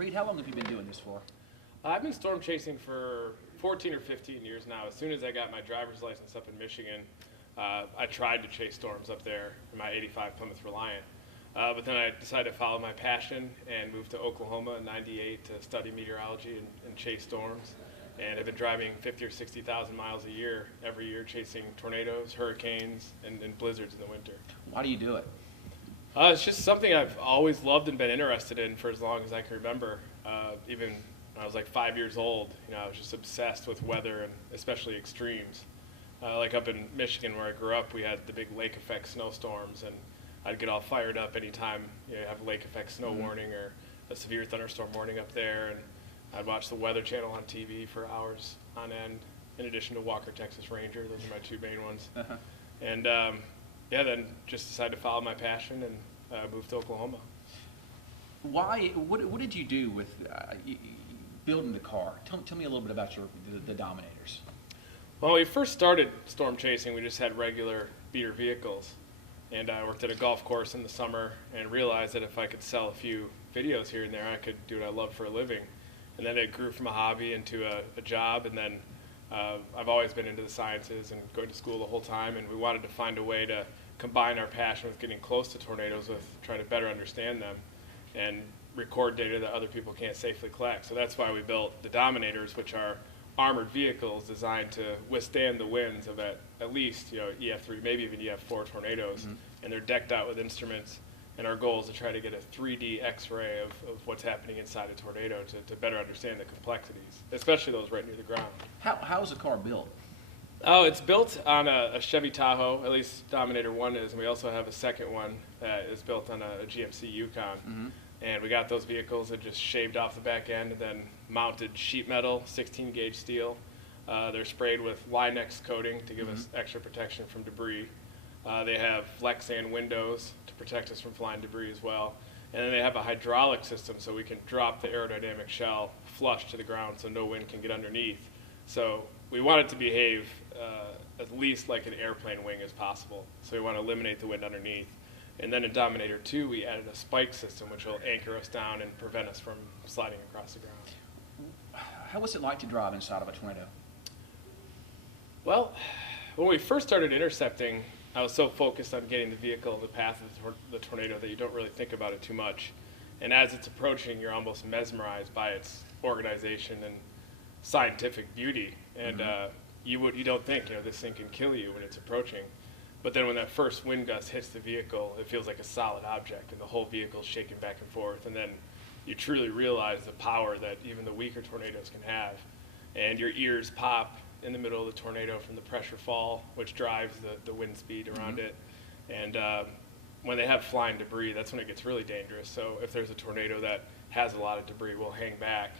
Reed, how long have you been doing this for? I've been storm chasing for 14 or 15 years now. As soon as I got my driver's license up in Michigan, I tried to chase storms up there in my 85 Plymouth Reliant. But then I decided to follow my passion and moved to Oklahoma in '98 to study meteorology and chase storms. And I've been driving 50 or 60,000 miles a year, every year, chasing tornadoes, hurricanes, and blizzards in the winter. Why do you do it? It's just something I've always loved and been interested in for as long as I can remember. Even when I was like 5 years old, I was just obsessed with weather and especially extremes. Like up in Michigan where I grew up, we had the big lake effect snowstorms, and I'd get all fired up anytime you have a lake effect snow warning or a severe thunderstorm warning up there. And I'd watch the Weather Channel on TV for hours on end, in addition to Walker Texas Ranger. Those are my two main ones. And then just decided to follow my passion and moved to Oklahoma. Why? What did you do with building the car? Tell me a little bit about the Dominators. Well, when we first started storm chasing, we just had regular beater vehicles. And I worked at a golf course in the summer and realized that if I could sell a few videos here and there, I could do what I love for a living. And then it grew from a hobby into a job, and then I've always been into the sciences and going to school the whole time, and we wanted to find a way to combine our passion with getting close to tornadoes with trying to better understand them and record data that other people can't safely collect. So that's why we built the Dominators, which are armored vehicles designed to withstand the winds of at least EF3, maybe even EF4 tornadoes, and they're decked out with instruments. And our goal is to try to get a 3D X-ray of what's happening inside a tornado to better understand the complexities, especially those right near the ground. How is the car built? Oh, it's built on a Chevy Tahoe, at least Dominator 1 is, and we also have a second one that is built on a GMC Yukon. And we got those vehicles and just shaved off the back end and then mounted sheet metal, 16-gauge steel. They're sprayed with Line-X coating to give us extra protection from debris. They have Lexan windows to protect us from flying debris as well. And then they have a hydraulic system so we can drop the aerodynamic shell flush to the ground so no wind can get underneath. So we want it to behave at least like an airplane wing as possible. So we want to eliminate the wind underneath. And then in Dominator 2, we added a spike system which will anchor us down and prevent us from sliding across the ground. How was it like to drive inside of a tornado? Well, when we first started intercepting, I was so focused on getting the vehicle in the path of the tornado that you don't really think about it too much. And as it's approaching, you're almost mesmerized by its organization and scientific beauty. And you don't think, this thing can kill you when it's approaching. But then when that first wind gust hits the vehicle, it feels like a solid object, and the whole vehicle's shaking back and forth. And then you truly realize the power that even the weaker tornadoes can have. And your ears pop in the middle of the tornado from the pressure fall, which drives the wind speed around it. And when they have flying debris, that's when it gets really dangerous. So if there's a tornado that has a lot of debris, we'll hang back.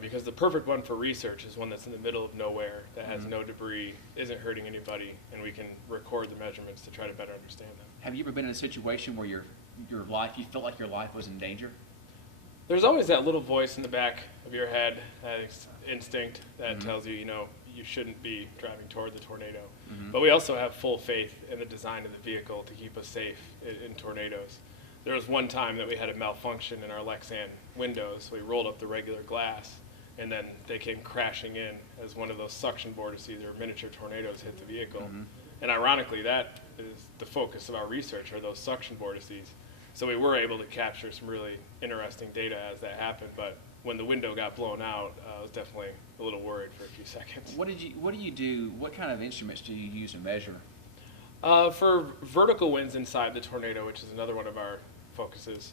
Because the perfect one for research is one that's in the middle of nowhere, that has no debris, isn't hurting anybody, and we can record the measurements to try to better understand them. Have you ever been in a situation where you felt like your life was in danger? There's always that little voice in the back of your head, that instinct that tells you, you shouldn't be driving toward the tornado. But we also have full faith in the design of the vehicle to keep us safe in tornadoes. There was one time that we had a malfunction in our Lexan windows. We rolled up the regular glass, and then they came crashing in as one of those suction vortices or miniature tornadoes hit the vehicle. And ironically, that is the focus of our research, are those suction vortices. So we were able to capture some really interesting data as that happened, but when the window got blown out, I was definitely a little worried for a few seconds. What do you do? What kind of instruments do you use to measure? For vertical winds inside the tornado, which is another one of our focuses,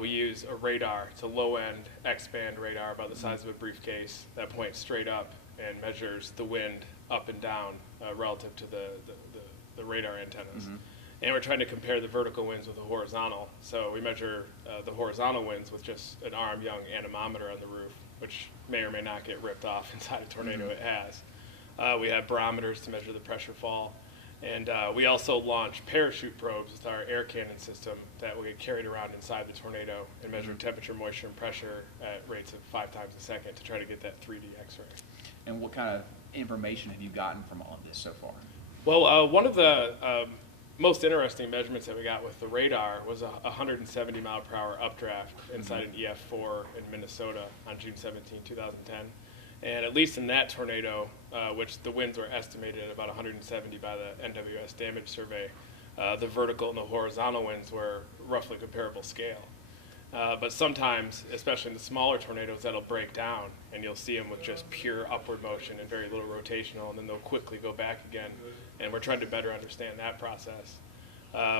we use a radar. It's a low-end X-band radar about the size of a briefcase that points straight up and measures the wind up and down relative to the radar antennas. And we're trying to compare the vertical winds with the horizontal. So we measure the horizontal winds with just an Arm-Young anemometer on the roof, which may or may not get ripped off inside a tornado. It has. We have barometers to measure the pressure fall. And we also launch parachute probes with our air cannon system that will get carried around inside the tornado and measure temperature, moisture, and pressure at rates of 5 times a second to try to get that 3D X-ray. And what kind of information have you gotten from all of this so far? Well, one of the most interesting measurements that we got with the radar was a 170 mile per hour updraft inside an EF4 in Minnesota on June 17, 2010. And at least in that tornado, which the winds were estimated at about 170 by the NWS damage survey, the vertical and the horizontal winds were roughly comparable scale. But sometimes, especially in the smaller tornadoes, that'll break down, and you'll see them with just pure upward motion and very little rotational, and then they'll quickly go back again. And we're trying to better understand that process.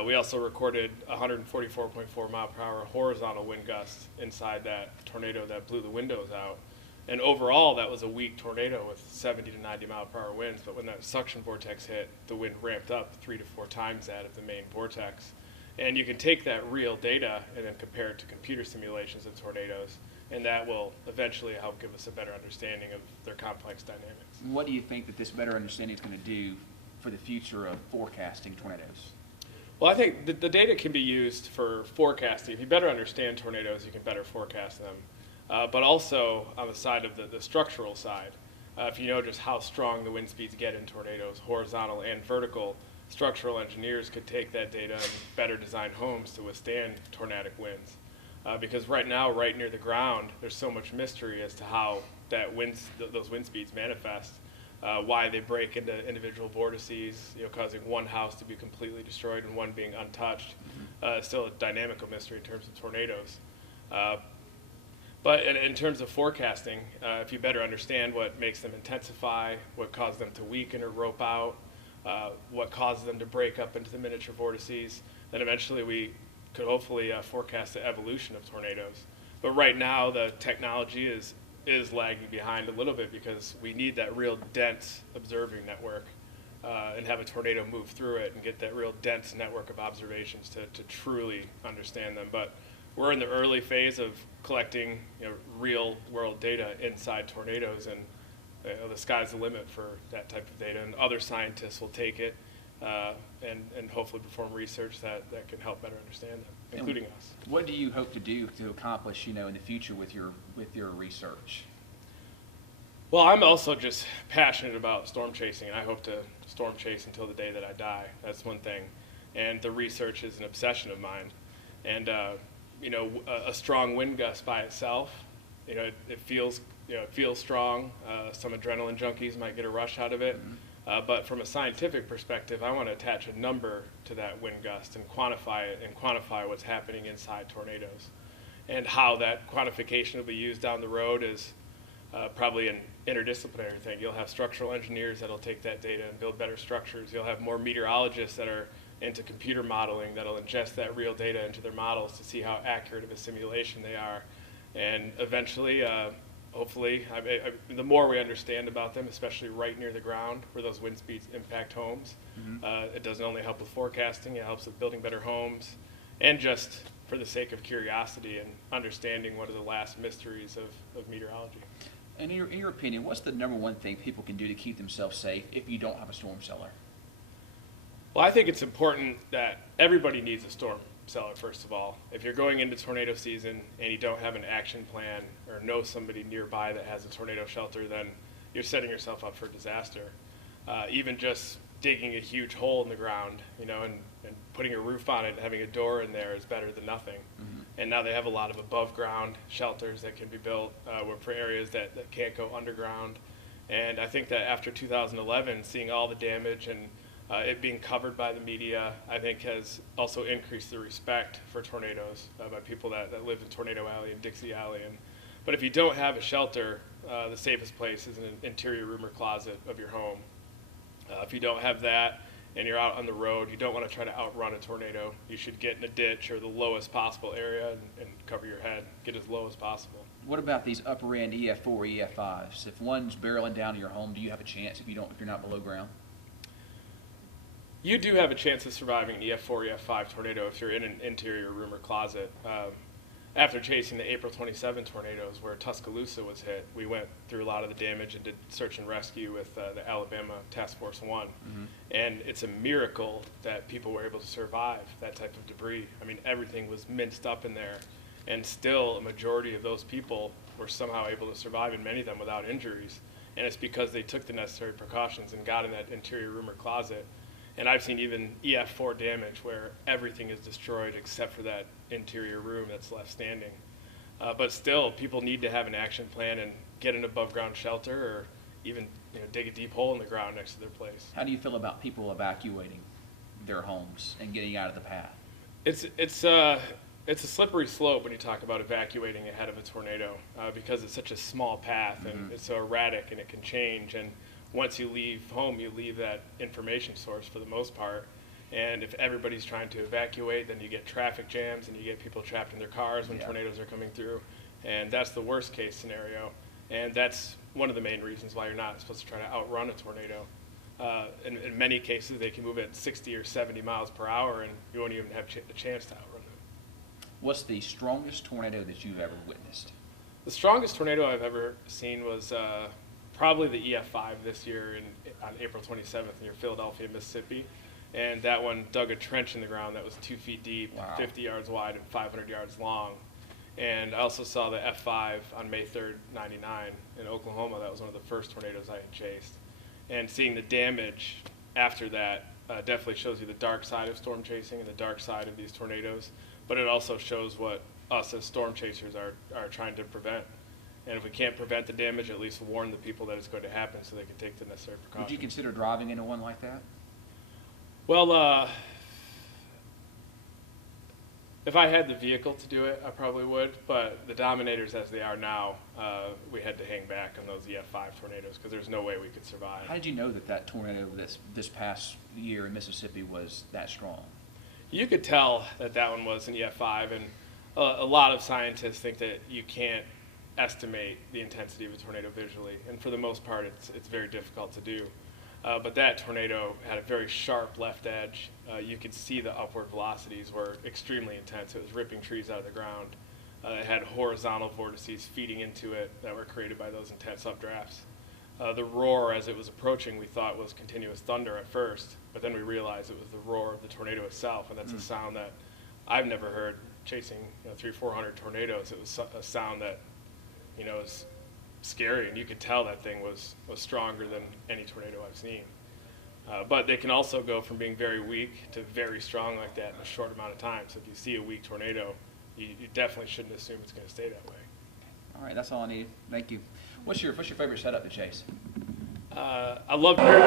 We also recorded 144.4 mile per hour horizontal wind gusts inside that tornado that blew the windows out. And overall, that was a weak tornado with 70 to 90 mile per hour winds. But when that suction vortex hit, the wind ramped up 3 to 4 times that of the main vortex. And you can take that real data and then compare it to computer simulations of tornadoes, and that will eventually help give us a better understanding of their complex dynamics. What do you think that this better understanding is going to do for the future of forecasting tornadoes? Well, I think the data can be used for forecasting. If you better understand tornadoes, you can better forecast them. But also on the side of the structural side, if you know just how strong the wind speeds get in tornadoes, horizontal and vertical, structural engineers could take that data and better design homes to withstand tornadic winds. Because right now, right near the ground, there's so much mystery as to how those wind speeds manifest, why they break into individual vortices, causing one house to be completely destroyed and one being untouched. It's still a dynamical mystery in terms of tornadoes. But in terms of forecasting, if you better understand what makes them intensify, what causes them to weaken or rope out, what causes them to break up into the miniature vortices, then eventually we could hopefully forecast the evolution of tornadoes. But right now, the technology is lagging behind a little bit because we need that real dense observing network and have a tornado move through it and get that real dense network of observations to truly understand them. But we're in the early phase of collecting real world data inside tornadoes, and the sky's the limit for that type of data, and other scientists will take it and hopefully perform research that can help better understand them, including us. What do you hope to do to accomplish, in the future with your research? Well, I'm also just passionate about storm chasing, and I hope to storm chase until the day that I die. That's one thing, and the research is an obsession of mine. And a strong wind gust by itself, it feels strong. Some adrenaline junkies might get a rush out of it. But from a scientific perspective, I want to attach a number to that wind gust and quantify it and quantify what's happening inside tornadoes. And how that quantification will be used down the road is probably an interdisciplinary thing. You'll have structural engineers that'll take that data and build better structures. You'll have more meteorologists that are into computer modeling that'll ingest that real data into their models to see how accurate of a simulation they are. And eventually, hopefully, the more we understand about them, especially right near the ground where those wind speeds impact homes, it doesn't only help with forecasting, it helps with building better homes, and just for the sake of curiosity and understanding one of the last mysteries of meteorology. And in your opinion, what's the number one thing people can do to keep themselves safe if you don't have a storm cellar? Well, I think it's important that everybody needs a storm cellar, first of all. If you're going into tornado season and you don't have an action plan or know somebody nearby that has a tornado shelter, then you're setting yourself up for disaster. Even just digging a huge hole in the ground, and putting a roof on it and having a door in there is better than nothing. And now they have a lot of above ground shelters that can be built for areas that can't go underground. And I think that after 2011, seeing all the damage and it being covered by the media, I think, has also increased the respect for tornadoes by people that live in Tornado Alley and Dixie Alley. But if you don't have a shelter, the safest place is an interior room or closet of your home. If you don't have that and you're out on the road, you don't want to try to outrun a tornado. You should get in a ditch or the lowest possible area and cover your head, get as low as possible. What about these upper end EF4, EF5s? If one's barreling down to your home, do you have a chance if you're not below ground? You do have a chance of surviving an EF4, EF5 tornado if you're in an interior room or closet. After chasing the April 27 tornadoes where Tuscaloosa was hit, we went through a lot of the damage and did search and rescue with the Alabama Task Force 1. And it's a miracle that people were able to survive that type of debris. I mean, everything was minced up in there, and still a majority of those people were somehow able to survive, and many of them without injuries. And it's because they took the necessary precautions and got in that interior room or closet. And I've seen even EF4 damage where everything is destroyed except for that interior room that's left standing. But still, people need to have an action plan and get an above ground shelter, or even dig a deep hole in the ground next to their place. How do you feel about people evacuating their homes and getting out of the path? It's a slippery slope when you talk about evacuating ahead of a tornado, because it's such a small path and it's so erratic and it can change. And once you leave home, you leave that information source for the most part. And if everybody's trying to evacuate, then you get traffic jams and you get people trapped in their cars when tornadoes are coming through. And that's the worst case scenario. And that's one of the main reasons why you're not supposed to try to outrun a tornado. In many cases, they can move at 60 or 70 miles per hour and you won't even have a chance to outrun them. What's the strongest tornado that you've ever witnessed? The strongest tornado I've ever seen was probably the EF5 this year on April 27th near Philadelphia, Mississippi. And that one dug a trench in the ground that was 2 feet deep, 50 yards wide, and 500 yards long. And I also saw the F5 on May 3rd, 99 in Oklahoma. That was one of the first tornadoes I had chased. And seeing the damage after that definitely shows you the dark side of storm chasing and the dark side of these tornadoes. But it also shows what us as storm chasers are trying to prevent. And if we can't prevent the damage, at least warn the people that it's going to happen so they can take the necessary precautions. Would you consider driving into one like that? Well, if I had the vehicle to do it, I probably would. But the Dominators, as they are now, we had to hang back on those EF5 tornadoes because there's no way we could survive. How did you know that tornado this past year in Mississippi was that strong? You could tell that one was an EF5, and a lot of scientists think that you can't estimate the intensity of a tornado visually, and for the most part, it's very difficult to do. But that tornado had a very sharp left edge. You could see the upward velocities were extremely intense. It was ripping trees out of the ground. It had horizontal vortices feeding into it that were created by those intense updrafts. The roar as it was approaching we thought was continuous thunder at first, but then we realized it was the roar of the tornado itself, and that's a sound that I've never heard chasing 300-400 tornadoes. It was a sound that is scary, and you could tell that thing was stronger than any tornado I've seen. But they can also go from being very weak to very strong like that in a short amount of time. So if you see a weak tornado, you definitely shouldn't assume it's going to stay that way. All right, that's all I need. Thank you. What's your favorite setup to chase? I love. All right,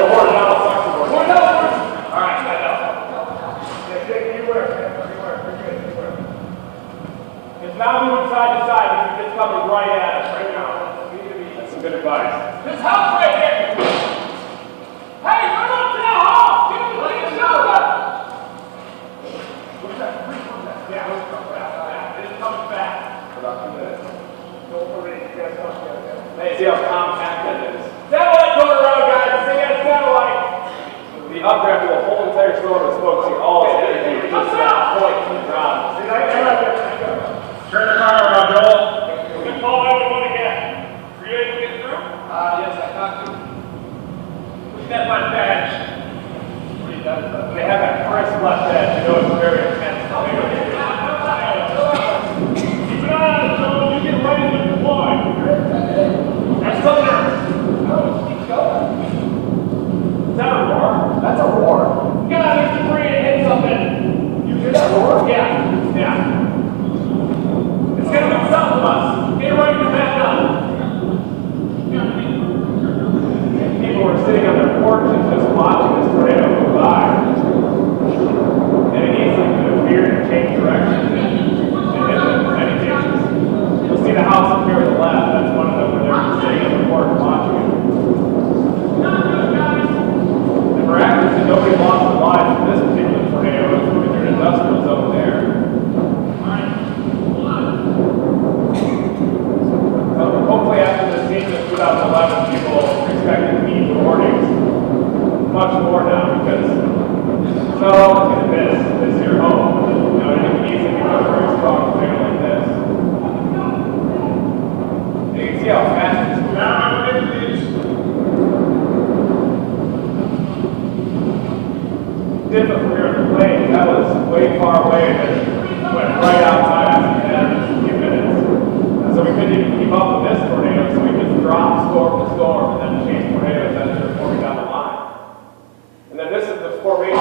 it's now moving side to side. It's coming right at us right now. That's some good advice. This house right here. Hey, run up to the house. Get the shoulder. What's that? Yeah, it's coming back. It's coming back. About 2 minutes. Hey, see how compact that is? Satellite going around, guys. See that satellite? The updraft will hold entire storm is focusing all its energy just that point to the ground. See that? Turn the car around, Joel. Good call, that one again. Are you able to get through? Yes, I got to. Look at that left edge. They have that crisp left edge. You know it's very intense. Keep an eye on it, Joel. You get right into the deploy. That's thunder. No, keep going. Is that a roar? That's a roar. God, there's debris and hit something. You hear that roar? Yeah. Yeah. It's going to move south of us. Get ready to back up. People were sitting on their porches just watching this tornado go by. And it easily could have veered and changed direction and hit them in many cases. You'll see the house up here on the left. That's one of them where they're sitting on the porch watching it. And miraculously, nobody lost their lives in this particular tornado. It was moving through an industrial zone there. Hopefully after this season of 2011, people expect to heed the warnings much more now because it's not always going to miss your home. It can easily become a very strong tornado like this. And you can see how fast it's moving. Different from here on the plane. That was way far away and went right outside after just a few minutes. So we couldn't even keep up with this tornado, so we just dropped storm to storm and then chased tornadoes as they're forming down the line. And then this is the formation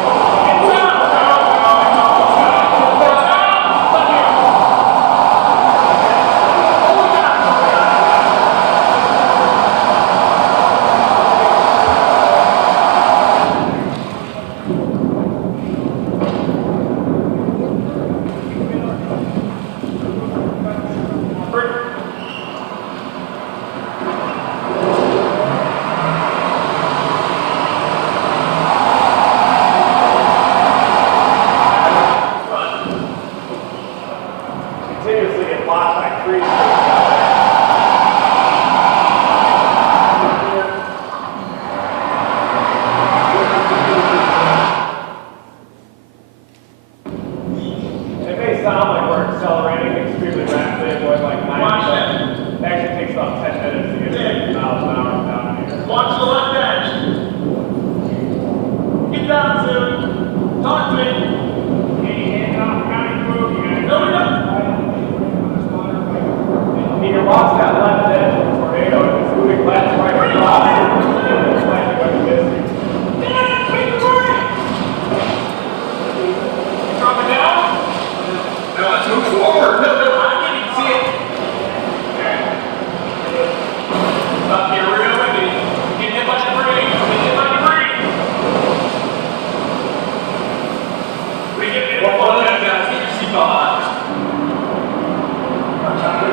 Good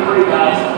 for you guys.